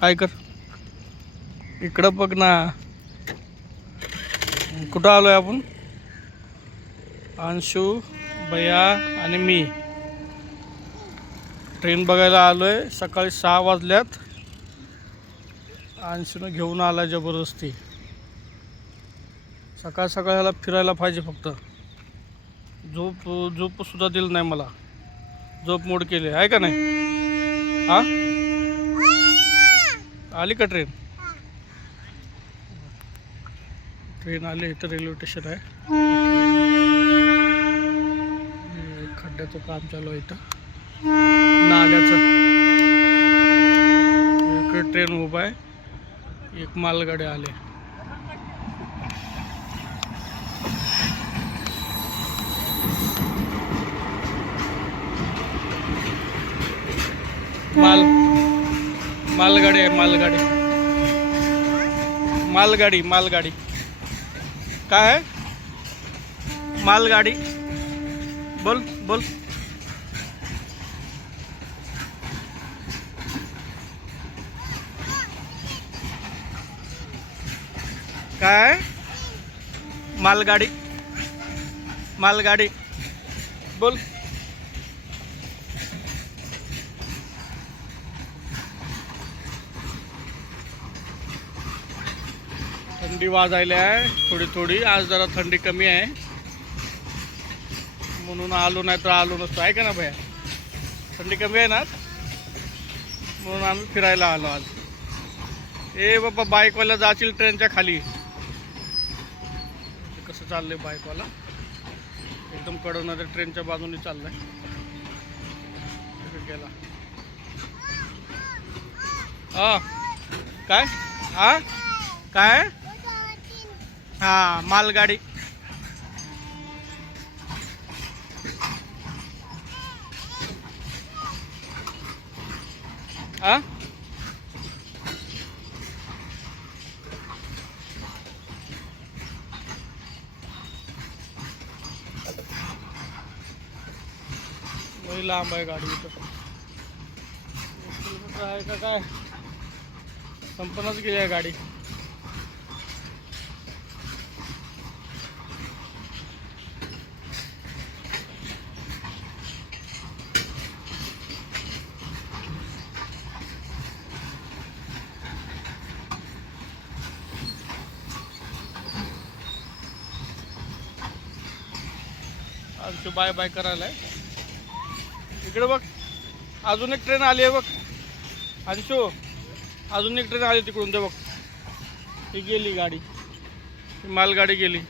काय कर इकडं बघ ना. कुठं आलोय आपण? अंशू, भैया आणि मी ट्रेन बघायला आलोय. सकाळी 6 वाजल्यात. अंशूनं घेऊन आला जबरदस्ती. सकाळ सकाळ ह्याला फिरायला पाहिजे, फक्त झोप सुद्धा दिलं नाही मला. झोप मोड केली आहे का नाही? हा, आली का ट्रेन? ट्रेन आली. इथं रेल्वे स्टेशन आहे. खड्ड्याचं काम चालू आहे इथं, नाल्याचं. इकडे ट्रेन उभा आहे. एक मालगाडी आले. मालगाडी आहे. मालगाडी काय आहे? मालगाडी. बोल बोल. काय? मालगाडी बोल. थंडी वाजायला आहे थोडी थोडी. आज जरा थंडी कमी आहे म्हणून आलो, नाही तर आलो नसतो. आहे का ना भैया? थंडी कमी आहे ना म्हणून आम्ही फिरायला आलो आज. ए बाबा, बाईकवाला जाशील ट्रेनच्या खाली. कसं चाललंय बाईकवाला? एकदम कडवणार ट्रेनच्या बाजूने चाललाय. गेला. हा काय? हा काय? हा, मालगाडी. हा, लई लांब आहे गाडी. इथं 1 किलोमीटर आहे का काय? संपणच गेली आहे गाडी. अंशू बाय बाय करायला. इकडे बघ, अजून एक ट्रेन आली आहे बघ. अंशू, अजून एक ट्रेन आली तिकडून. ते बघ, ही गेली गाडी. ही मालगाडी गेली.